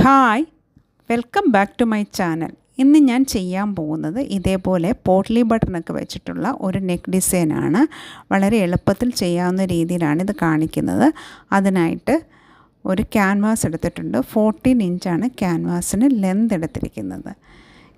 Hi, welcome back to my channel. ഇന്ന് ഞാൻ ചെയ്യാൻ പോകുന്നത് ഇതേപോലെ പോട്ട്ലി ബട്ടണൊക്കെ വെച്ചിട്ടുള്ള ഒരു നെക്ക് ഡിസൈനാണ്. വളരെ എളുപ്പത്തിൽ ചെയ്യാവുന്ന രീതിയിലാണ് ഇത് കാണിക്കുന്നത്. അതിനായിട്ട് ഒരു ക്യാൻവാസ് എടുത്തിട്ടുണ്ട്. 14 ഇഞ്ചാണ് ക്യാൻവാസിന് ലെന്ത് എടുത്തിരിക്കുന്നത്.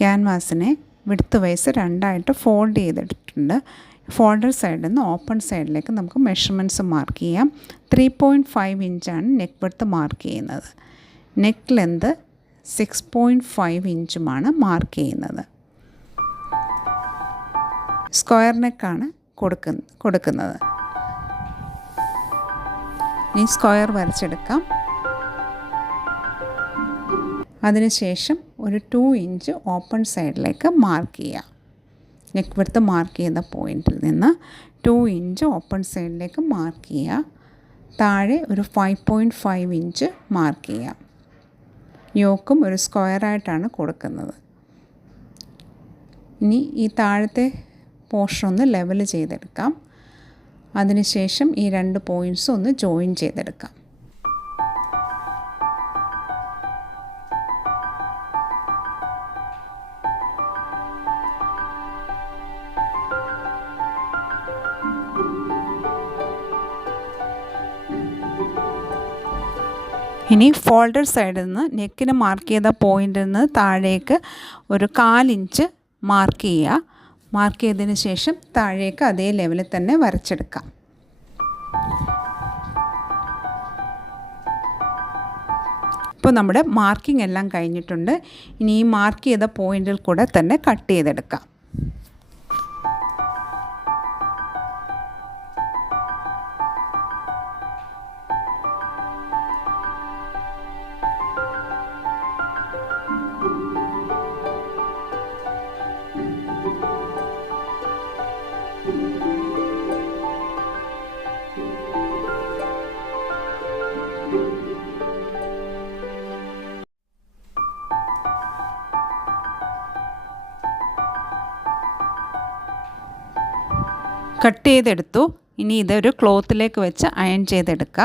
ക്യാൻവാസിനെ വിഡ്ത്ത് വൈസ് രണ്ടായിട്ട് ഫോൾഡ് ചെയ്തെടുത്തിട്ടുണ്ട്. ഫോൾഡഡ് സൈഡിൽ നിന്ന് ഓപ്പൺ സൈഡിലേക്ക് നമുക്ക് മെഷർമെൻറ്റ്സ് മാർക്ക് ചെയ്യാം. 3.5 ഇഞ്ചാണ് നെക്ക് വിഡ്ത്ത് മാർക്ക് ചെയ്യുന്നത്. നെക്ക് ലെന്ത് 6.5 ഇഞ്ചുമാണ് മാർക്ക് ചെയ്യുന്നത്. സ്ക്വയർ നെക്കാണ് കൊടുക്കുന്നത്. ഇനി സ്ക്വയർ വരച്ചെടുക്കാം. അതിനുശേഷം ഒരു 2 ഇഞ്ച് ഓപ്പൺ സൈഡിലേക്ക് മാർക്ക് ചെയ്യാം. നെക്ക് വിഡ്ത്ത് മാർക്ക് ചെയ്ത പോയിൻറ്റിൽ നിന്ന് 2 ഇഞ്ച് ഓപ്പൺ സൈഡിലേക്ക് മാർക്ക് ചെയ്യുക. താഴെ ഒരു 5.5 ഇഞ്ച് മാർക്ക് ചെയ്യാം. യോക്കും ഒരു സ്ക്വയറായിട്ടാണ് കൊടുക്കുന്നത്. ഇനി ഈ താഴത്തെ പോർഷൻ ഒന്ന് ലെവൽ ചെയ്തെടുക്കാം. അതിനുശേഷം ഈ 2 പോയിൻറ്റ്സും ഒന്ന് ജോയിൻ ചെയ്തെടുക്കാം. ഇനി ഫോൾഡഡ് സൈഡിൽ നിന്ന് നെക്കിന് മാർക്ക് ചെയ്ത പോയിൻറ്റിൽ നിന്ന് താഴേക്ക് ഒരു 1/4 ഇഞ്ച് മാർക്ക് ചെയ്യുക. മാർക്ക് ചെയ്തതിന് ശേഷം താഴേക്ക് അതേ ലെവലിൽ തന്നെ വരച്ചെടുക്കാം. ഇപ്പോൾ നമ്മുടെ മാർക്കിംഗ് എല്ലാം കഴിഞ്ഞിട്ടുണ്ട്. ഇനി ഈ മാർക്ക് ചെയ്ത പോയിൻറ്റിൽ കൂടെ തന്നെ കട്ട് ചെയ്തെടുക്കാം. കട്ട് ചെയ്തെടുത്തു. ഇനി ഇതൊരു ക്ലോത്തിലേക്ക് വെച്ച് അയൺ ചെയ്തെടുക്കുക.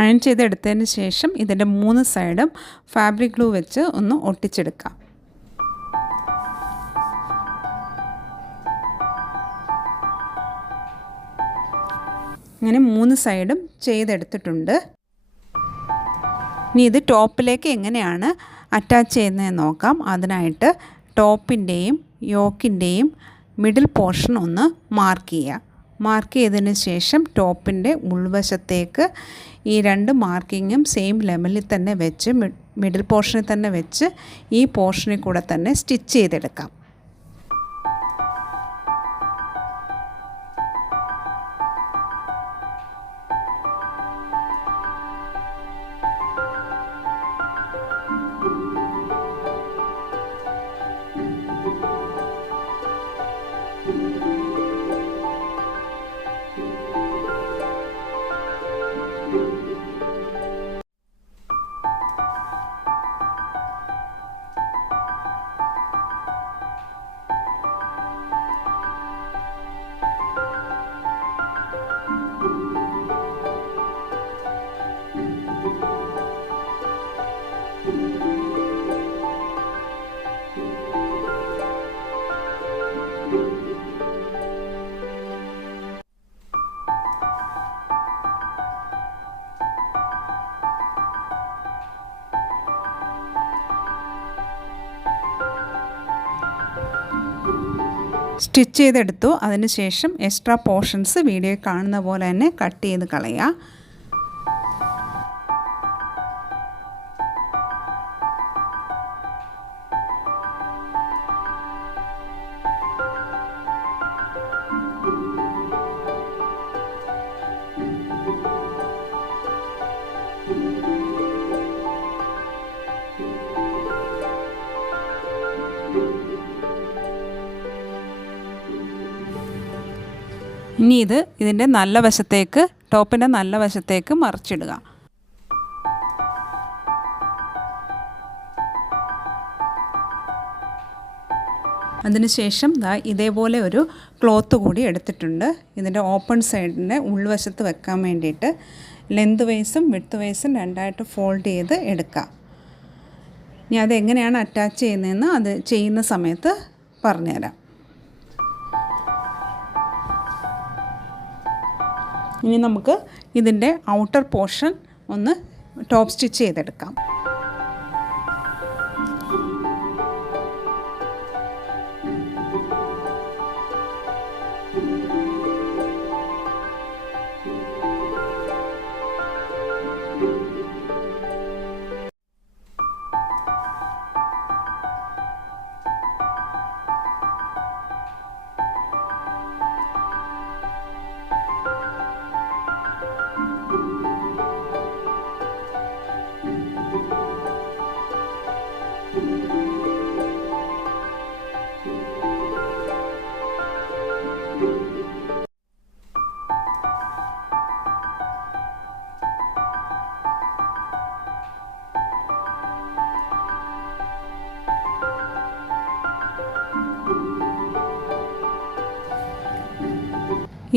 അയൺ ചെയ്തെടുത്തതിന് ശേഷം ഇതിൻ്റെ 3 സൈഡും ഫാബ്രിക് ഗ്ലൂ വെച്ച് ഒന്ന് ഒട്ടിച്ചെടുക്കാം. അങ്ങനെ 3 സൈഡും ചെയ്തെടുത്തിട്ടുണ്ട്. ഇനി ഇത് ടോപ്പിലേക്ക് എങ്ങനെയാണ് അറ്റാച്ച് ചെയ്യുന്നതെന്ന് നോക്കാം. അതിനായിട്ട് ടോപ്പിൻ്റെയും യോക്കിൻ്റെയും മിഡിൽ പോർഷൻ ഒന്ന് മാർക്ക് ചെയ്യുക. മാർക്ക് ചെയ്തതിന് ശേഷം ടോപ്പിൻ്റെ ഉൾവശത്തേക്ക് ഈ 2 മാർക്കിങ്ങും സെയിം ലെവലിൽ തന്നെ വെച്ച് മിഡിൽ പോർഷനിൽ തന്നെ വെച്ച് ഈ പോർഷനിൽ കൂടെ തന്നെ സ്റ്റിച്ച് ചെയ്തെടുക്കാം. സ്റ്റിച്ച് ചെയ്തെടുത്തു. അതിനുശേഷം എക്സ്ട്രാ പോർഷൻസ് വീഡിയോയിൽ കാണുന്ന പോലെ തന്നെ കട്ട് ചെയ്ത് കളയുക. ഇനി ഇതിൻ്റെ നല്ല വശത്തേക്ക്, ടോപ്പിൻ്റെ നല്ല വശത്തേക്ക് മറിച്ചിടുക. അതിനുശേഷം ഇതേപോലെ ഒരു ക്ലോത്ത് കൂടി എടുത്തിട്ടുണ്ട്. ഇതിൻ്റെ ഓപ്പൺ സൈഡിൻ്റെ ഉൾവശത്ത് വെക്കാൻ വേണ്ടിയിട്ട് ലെന്ത് വൈസും വിഡ്ത്ത് വൈസും രണ്ടായിട്ട് ഫോൾഡ് ചെയ്ത് എടുക്കുക. ഇനി അതെങ്ങനെയാണ് അറ്റാച്ച് ചെയ്യുന്നതെന്ന് അത് ചെയ്യുന്ന സമയത്ത് പറഞ്ഞുതരാം. ഇനി നമുക്ക് ഇതിൻ്റെ ഔട്ടർ പോർഷൻ ഒന്ന് ടോപ്പ് സ്റ്റിച്ച് ചെയ്തെടുക്കാം.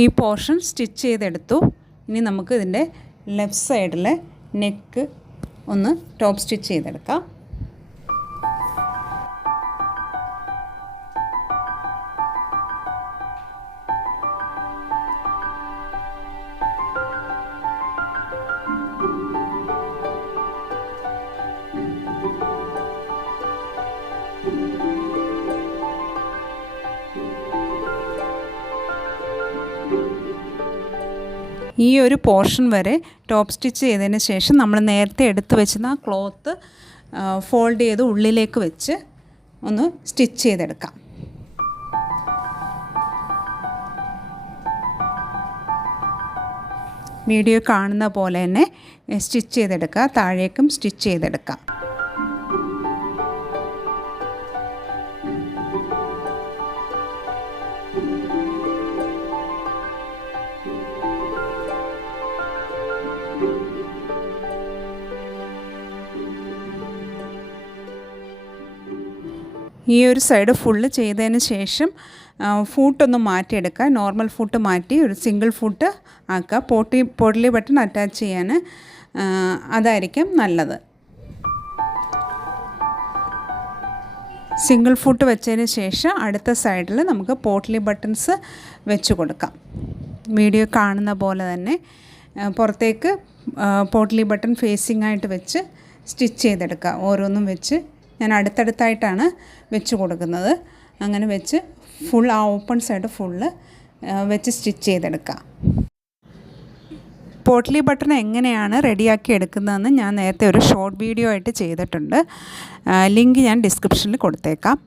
ഈ പോർഷൻ സ്റ്റിച്ച് ചെയ്തെടുത്തു. ഇനി നമുക്ക് ഇതിൻ്റെ ലെഫ്റ്റ് സൈഡിലെ നെക്ക് ഒന്ന് ടോപ്പ് സ്റ്റിച്ച് ചെയ്തെടുക്കാം. ഈ ഒരു പോർഷൻ വരെ ടോപ്പ് സ്റ്റിച്ച് ചെയ്തതിന് ശേഷം നമ്മൾ നേരത്തെ എടുത്ത് വെച്ചിരുന്ന ആ ക്ലോത്ത് ഫോൾഡ് ചെയ്ത് ഉള്ളിലേക്ക് വെച്ച് ഒന്ന് സ്റ്റിച്ച് ചെയ്തെടുക്കാം. വീഡിയോ കാണുന്ന പോലെ തന്നെ സ്റ്റിച്ച് ചെയ്തെടുക്കുക. താഴേക്കും സ്റ്റിച്ച് ചെയ്തെടുക്കാം. ഈ ഒരു സൈഡ് ഫുള്ള് ചെയ്തതിന് ശേഷം ഫൂട്ടൊന്ന് മാറ്റിയെടുക്കുക. നോർമൽ ഫൂട്ട് മാറ്റി ഒരു സിംഗിൾ ഫൂട്ട് ആക്കുക. പോട്ട്ലി ബട്ടൺ അറ്റാച്ച് ചെയ്യാൻ അതായിരിക്കും നല്ലത്. സിംഗിൾ ഫൂട്ട് വെച്ചതിന് ശേഷം അടുത്ത സൈഡിൽ നമുക്ക് പോട്ട്ലി ബട്ടൺസ് വെച്ച് കൊടുക്കാം. വീഡിയോ കാണുന്ന പോലെ തന്നെ പുറത്തേക്ക് പോട്ട്ലി ബട്ടൺ ഫേസിംഗ് ആയിട്ട് വെച്ച് സ്റ്റിച്ച് ചെയ്തെടുക്കുക. ഓരോന്നും വെച്ച് ഞാൻ അടുത്തടുത്തായിട്ടാണ് വെച്ച് കൊടുക്കുന്നത്. അങ്ങനെ വെച്ച് ഫുൾ ആ ഓപ്പൺ സൈഡ് ഫുള്ള് വെച്ച് സ്റ്റിച്ച് ചെയ്തെടുക്കുക. പോട്ട്ലി ബട്ടൺ എങ്ങനെയാണ് റെഡിയാക്കി എടുക്കുന്നതെന്ന് ഞാൻ നേരത്തെ ഒരു ഷോർട്ട് വീഡിയോ ആയിട്ട് ചെയ്തിട്ടുണ്ട്. ലിങ്ക് ഞാൻ ഡിസ്ക്രിപ്ഷനിൽ കൊടുത്തേക്കാം.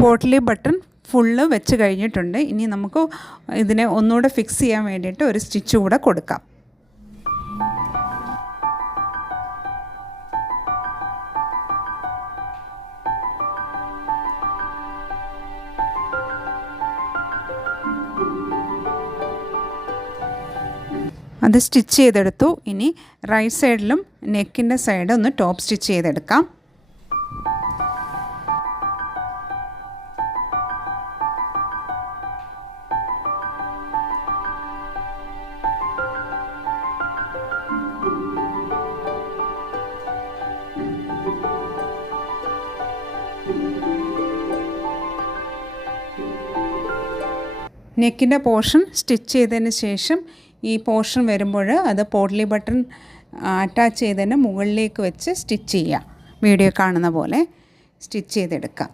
പോട്ട്ലി ബട്ടൺ ഫുള്ള് വെച്ച് കഴിഞ്ഞിട്ടുണ്ട്. ഇനി നമുക്ക് ഇതിനെ ഒന്നുകൂടെ ഫിക്സ് ചെയ്യാൻ വേണ്ടിയിട്ട് ഒരു സ്റ്റിച്ച് കൂടെ കൊടുക്കാം. അത് സ്റ്റിച്ച് ചെയ്തെടുത്തു. ഇനി റൈറ്റ് സൈഡിലും നെക്കിൻ്റെ സൈഡ് ഒന്ന് ടോപ്പ് സ്റ്റിച്ച് ചെയ്തെടുക്കാം. നെക്കിൻ്റെ പോർഷൻ സ്റ്റിച്ച് ചെയ്തതിന് ശേഷം ഈ പോർഷൻ വരുമ്പോൾ അത് പോട്ട്ലി ബട്ടൺ അറ്റാച്ച് ചെയ്തതിന് മുകളിലേക്ക് വെച്ച് സ്റ്റിച്ച് ചെയ്യുക. വീഡിയോ കാണുന്ന പോലെ സ്റ്റിച്ച് ചെയ്തെടുക്കുക.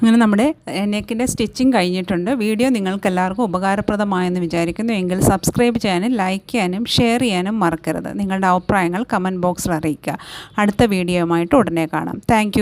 അങ്ങനെ നമ്മുടെ നെക്കിൻ്റെ സ്റ്റിച്ചിങ് കഴിഞ്ഞിട്ടുണ്ട്. വീഡിയോ നിങ്ങൾക്കെല്ലാവർക്കും ഉപകാരപ്രദമായെന്ന് വിചാരിക്കുന്നു. എങ്കിൽ സബ്സ്ക്രൈബ് ചെയ്യാനും ലൈക്ക് ചെയ്യാനും ഷെയർ ചെയ്യാനും മറക്കരുത്. നിങ്ങളുടെ അഭിപ്രായങ്ങൾ കമൻറ്റ് ബോക്സിൽ അറിയിക്കുക. അടുത്ത വീഡിയോയുമായിട്ട് ഉടനെ കാണാം. താങ്ക്